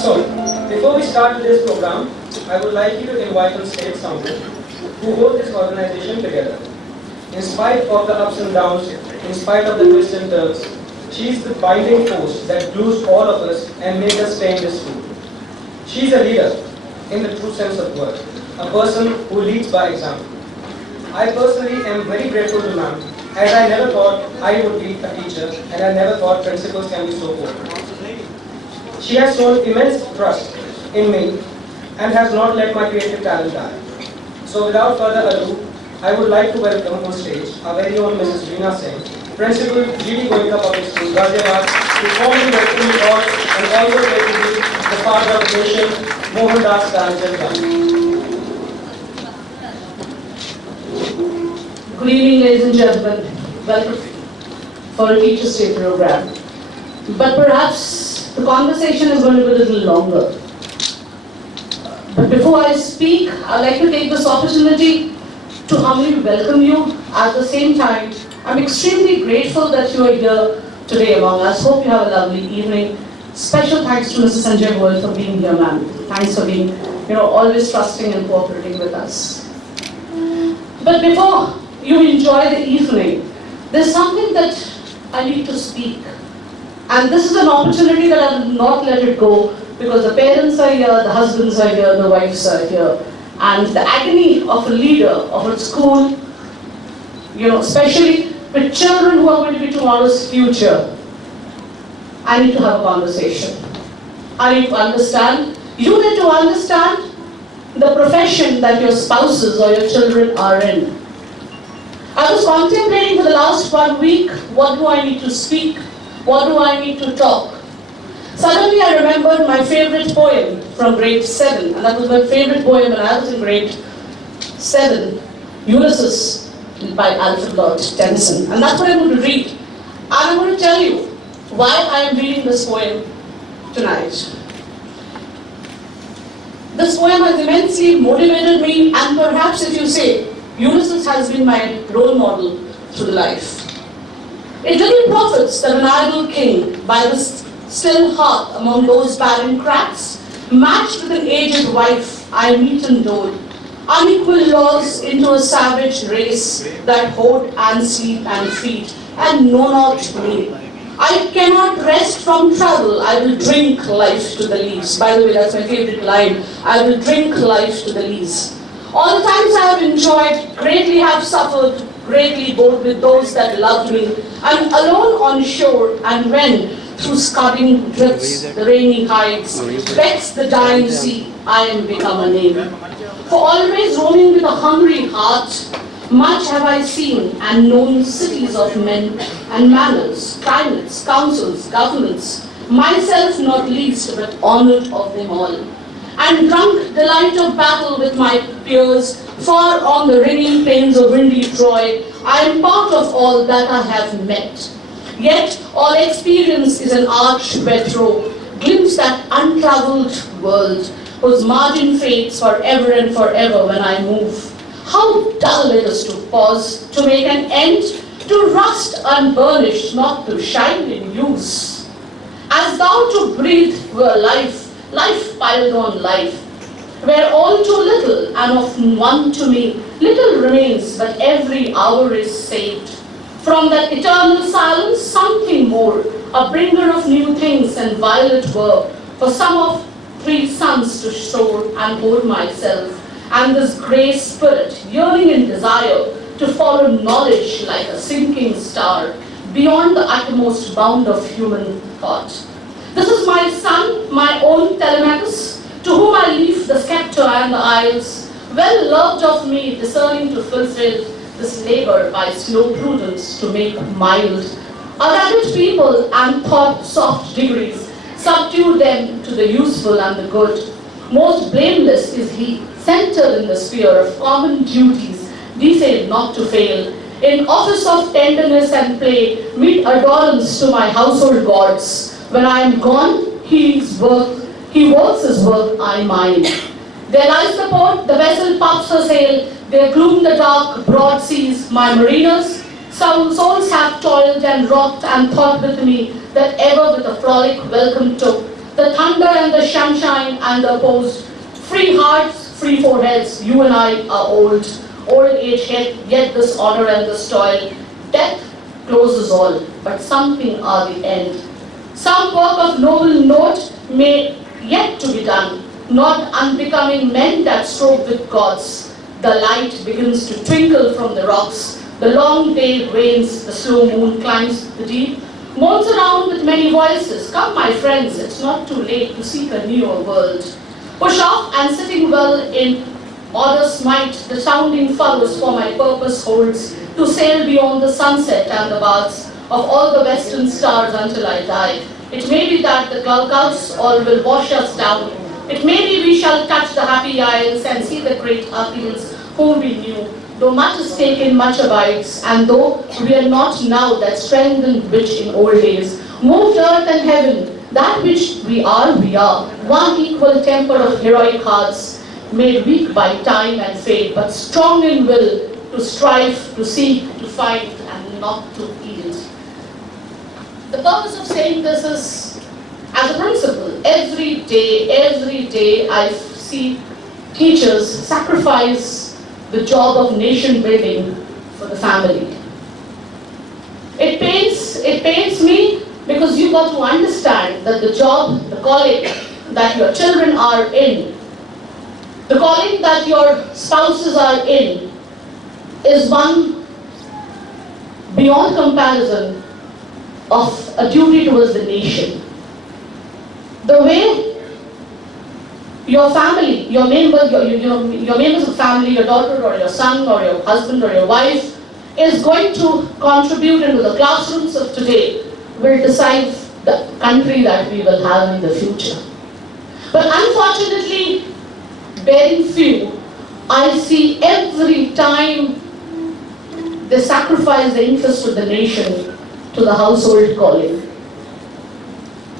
So, before we start with this program, I would like you to invite on stage someone who hold this organization together. In spite of the ups and downs, in spite of the twists and turns, she is the binding force that glues all of us and makes us stay in this room. She is a leader in the true sense of the word, a person who leads by example. I personally am very grateful to ma'am, as I never thought I would be a teacher and I never thought principals can be so open. She has shown immense trust in me and has not let my creative talent die. So without further ado, I would like to welcome on stage our very own Mrs. Reena Singh, Principal GD Goenka Public School, Ghaziabad, to formally welcome you all and also introduce the father of the nation, Mohandas Karamchand. Good evening, ladies and gentlemen. Welcome for a Teachers' Day program. But perhaps the conversation is going to be a little longer. But before I speak, I'd like to take this opportunity to humbly welcome you. At the same time, I'm extremely grateful that you are here today among us. Hope you have a lovely evening. Special thanks to Mrs. Sanjay Goel for being here, ma'am. Thanks for being, always trusting and cooperating with us. But before you enjoy the evening, there's something that I need to speak. And this is an opportunity that I will not let it go, because the parents are here, the husbands are here, the wives are here. And the agony of a leader of a school, especially with children who are going to be tomorrow's future, I need to have a conversation. I need to understand, you need to understand the profession that your spouses or your children are in. I was contemplating for the last 1 week, what do I need to speak? What do I need to talk? Suddenly I remembered my favorite poem from grade 7, and that was my favorite poem when I was in grade 7, Ulysses by Alfred Lord Tennyson. And that's what I'm going to read. And I'm going to tell you why I am reading this poem tonight. This poem has immensely motivated me, and perhaps if you say, Ulysses has been my role model through life. It little profits that an idle king, by the still hearth among those barren cracks, matched with an aged wife, I meet and dole, unequal laws into a savage race that hoard and sleep and feed, and know not me. I cannot rest from travel, I will drink life to the lees. By the way, that's my favorite line, I will drink life to the lees. All the times I have enjoyed, greatly have suffered, greatly bored with those that loved me. I'm alone on shore, and when, through scudding drifts, the rainy hides, vexed the dying sea, I am become a name. For always roaming with a hungry heart, much have I seen and known cities of men and manners, climates, councils, governments, myself not least, but honored of them all. And drunk delight of battle with my peers, far on the ringing plains of windy Troy, I am part of all that I have met. Yet all experience is an arch retro, glimpse that untraveled world, whose margin fades forever and forever when I move. How dull it is to pause, to make an end, to rust unburnished, not to shine in use. As thou to breathe were life, life piled on life, where all too little and of one to me, little remains, but every hour is saved. From that eternal silence, something more, a bringer of new things and violet were, for some of 3 suns to store and hold myself, and this grey spirit, yearning in desire, to follow knowledge like a sinking star, beyond the uttermost bound of human thought. This is my son, my own Telemachus, to whom I leave the scepter and the isles, well loved of me, discerning to fulfill this labor by slow prudence to make mild. A rugged people and thought soft degrees, subdue them to the useful and the good. Most blameless is he, centered in the sphere of common duties, decide not to fail. In office of tenderness and play, meet adorance to my household gods. When I am gone, he works his work, I mine. There lies the port, the vessel puffs her sail, there gloom the dark, broad seas, my mariners. Some souls have toiled and rocked and thought with me, that ever with a frolic welcome took the thunder and the sunshine and the opposed. Free hearts, free foreheads, you and I are old. Old age yet this honor and this toil. Death closes all, but something are the end. Some work of noble note may yet to be done, not unbecoming men that strove with gods. The light begins to twinkle from the rocks. The long day wanes, the slow moon climbs the deep. Moans around with many voices. Come, my friends, it's not too late to seek a newer world. Push off and sitting well in order smite the sounding furrows, for my purpose holds to sail beyond the sunset and the baths of all the western stars until I die. It may be that the gulfs all will wash us down. It may be we shall touch the happy isles and see the great Athenians whom we knew. Though much is taken, much abides, and though we are not now that strengthened which in old days moved earth and heaven, that which we are, one equal temper of heroic hearts, made weak by time and fate, but strong in will to strive, to seek, to find, and not to yield. The purpose of saying this is, as a principle, every day I see teachers sacrifice the job of nation building for the family. It pains me because you got to understand that the job, the calling that your children are in, the calling that your spouses are in, is one beyond comparison of a duty towards the nation. The way your family, your members of family, your daughter or your son or your husband or your wife is going to contribute into the classrooms of today will decide the country that we will have in the future. But unfortunately, very few, I see every time they sacrifice the interest of the nation to the household calling.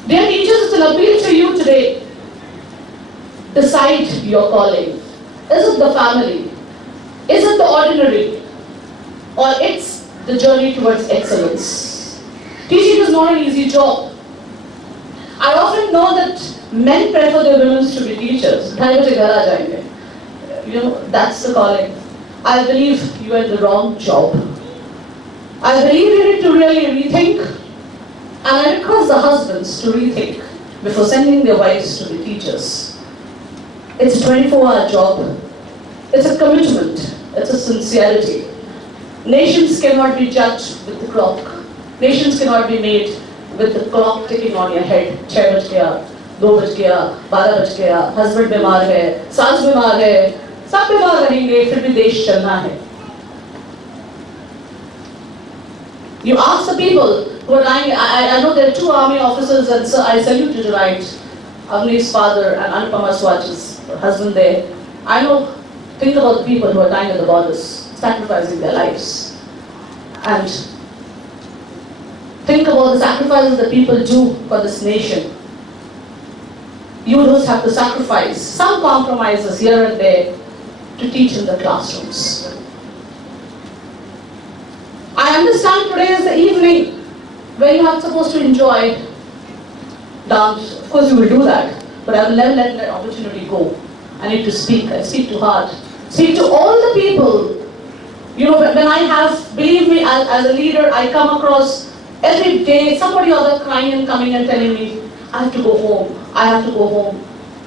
Dear teachers, it's an appeal to you today. Decide your calling. Is it the family? Is it the ordinary? Or it's the journey towards excellence? Teaching is not an easy job. I often know that men prefer their women to be teachers. That's the calling. I believe you are in the wrong job. I believe you need to really rethink, and I request the husbands to rethink before sending their wives to be teachers. It's a 24-hour job. It's a commitment. It's a sincerity. Nations cannot be judged with the clock. Nations cannot be made with the clock ticking on your head. 6 बज गया, 2 बज गया, 12 बज गया, husband बीमार है, सास बीमार है, सब बीमार रहेंगे, फिर भी देश चलना है. You ask the people who are dying. I know there are 2 army officers, and so I salute you tonight. Avni's father and Anupama Swach's husband there. I know, think about the people who are dying at the borders, sacrificing their lives. And think about the sacrifices that people do for this nation. You just have to sacrifice some compromises here and there to teach in the classrooms. I understand today is the evening where you are supposed to enjoy dance. Of course you will do that, but I will never let that opportunity go. I need to speak. I speak to heart. Speak to all the people. When I have, believe me, as a leader, I come across every day somebody or other crying and coming and telling me, I have to go home. I have to go home.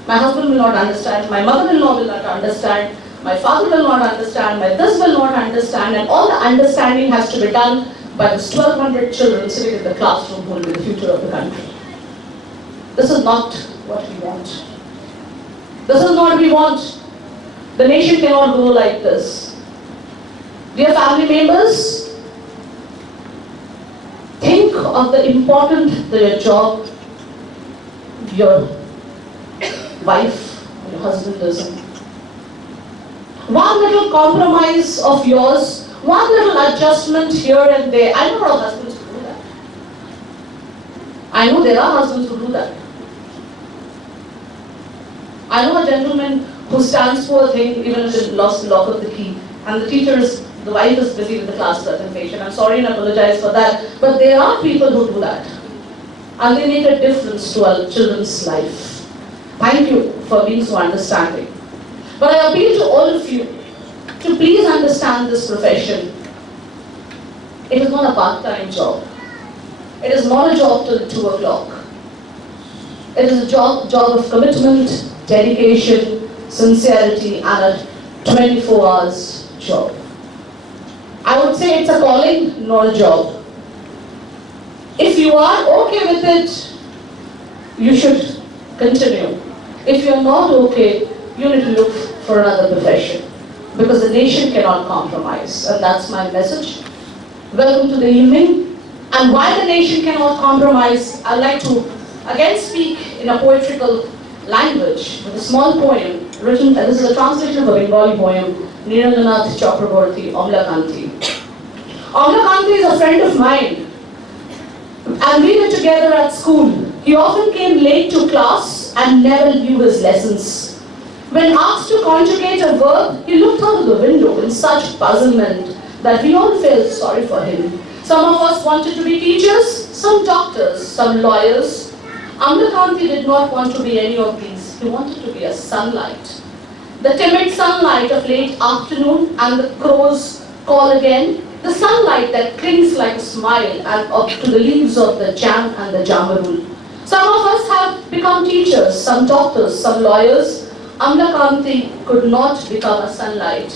My husband will not understand. My mother-in-law will not understand. My father will not understand. My this will not understand. And all the understanding has to be done by the 1,200 children sitting in the classroom who will be the future of the country. This is not what we want. This is not what we want. The nation cannot go like this. Dear family members, think of the important your job, your wife, your husband doesn't. One little compromise of yours, one little adjustment here and there. I know a lot of husbands who do that. I know there are husbands who do that. I know a gentleman who stands for a thing even if they lost the lock of the key, and the wife is busy with the class presentation. I'm sorry and apologize for that, but there are people who do that. and they make a difference to our children's life. Thank you for being so understanding. But I appeal to all of you to please understand this profession. It is not a part-time job. It is not a job till 2 o'clock. It is a job of commitment, dedication, sincerity, and a 24 hours job. I would say it's a calling, not a job. If you are okay with it, you should continue. If you are not okay, you need to look for another profession, because the nation cannot compromise, and that's my message. Welcome to the evening. And why the nation cannot compromise, I'd like to again speak in a poetical language with a small poem written, this is a translation of a Bengali poem, Nirendranath Chakraborty, Amla Kanti. Amla Kanti is a friend of mine, and we were together at school. He often came late to class and never knew his lessons. When asked to conjugate a verb, he looked out of the window in such puzzlement that we all felt sorry for him. Some of us wanted to be teachers, some doctors, some lawyers. Amla Kanti did not want to be any of these. He wanted to be a sunlight. The timid sunlight of late afternoon and the crow's call again. The sunlight that clings like a smile and up to the leaves of the jam and the jamarul. Some of us have become teachers, some doctors, some lawyers. Amla Kanti could not become a sunlight.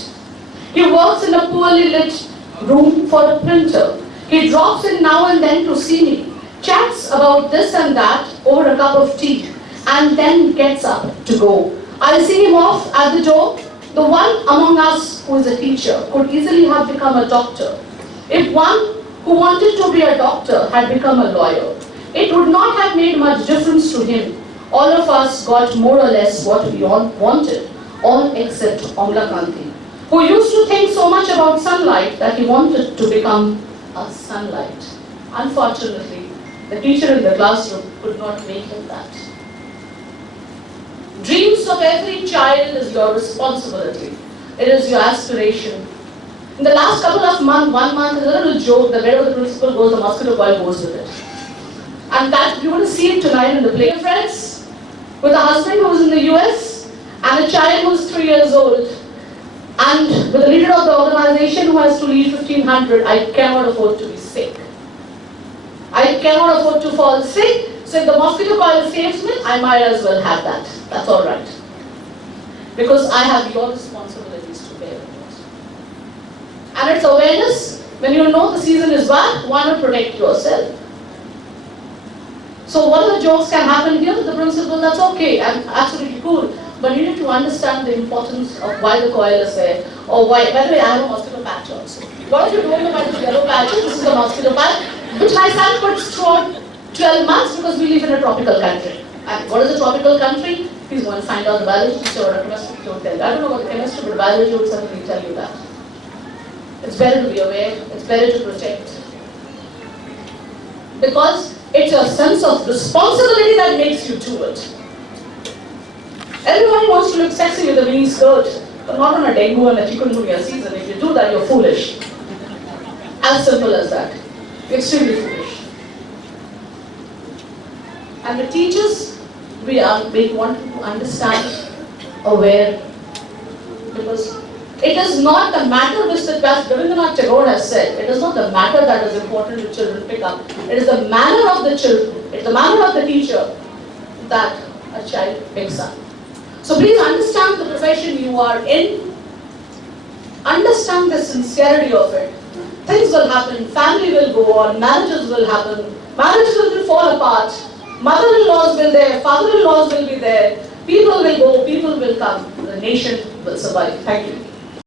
He works in a poorly lit room for a printer. He drops in now and then to see me, chats about this and that over a cup of tea, and then gets up to go. I see him off at the door. The one among us who is a teacher could easily have become a doctor. If one who wanted to be a doctor had become a lawyer, it would not have made much difference to him. All of us got more or less what we all wanted, all except Amla Kanti, who used to think so much about sunlight that he wanted to become a sunlight. Unfortunately, the teacher in the classroom could not make him that. Dreams of every child is your responsibility. It is your aspiration. In the last couple of months, 1 month is a little joke that wherever the principal goes, the mosquito coil goes with it. And that you're going to see it tonight in the play. Friends, with a husband who's in the US and a child who's 3 years old, and with the leader of the organization who has to lead 1500, I cannot afford to be sick. I cannot afford to fall sick, so if the mosquito coil saves me, I might as well have that. That's all right. Because I have your responsibilities to bear with it. And it's awareness. When you know the season is bad, why not protect yourself? So whatever jokes can happen here, the principal, that's okay, I'm absolutely cool. But you need to understand the importance of why the coil is there, or why. By the way, I have a mosquito patch also. What if you don't know about this yellow patch? This is a mosquito patch, which my son puts throughout 12 months because we live in a tropical country. And what is a tropical country? He's going to find out the biology teacher or a chemistry teacher will tell you. I don't know about the chemistry, but biology will certainly tell you that. It's better to be aware, it's better to protect. Because it's your sense of responsibility that makes you do it. Everybody wants to look sexy with a mini skirt, but not on a dengue and a chikungunya season. If you do that, you're foolish. As simple as that. You're extremely foolish. And the teachers, we want to understand, aware, because it is not the matter which the Rabindranath Tagore has said. It is not the matter that is important to children pick up. It is the manner of the children, it's the manner of the teacher that a child picks up. So please understand the profession you are in. Understand the sincerity of it. Things will happen, family will go on, marriages will happen, marriages will fall apart, mother-in-laws will be there, father-in-laws will be there, people will go, people will come, the nation will survive. Thank you.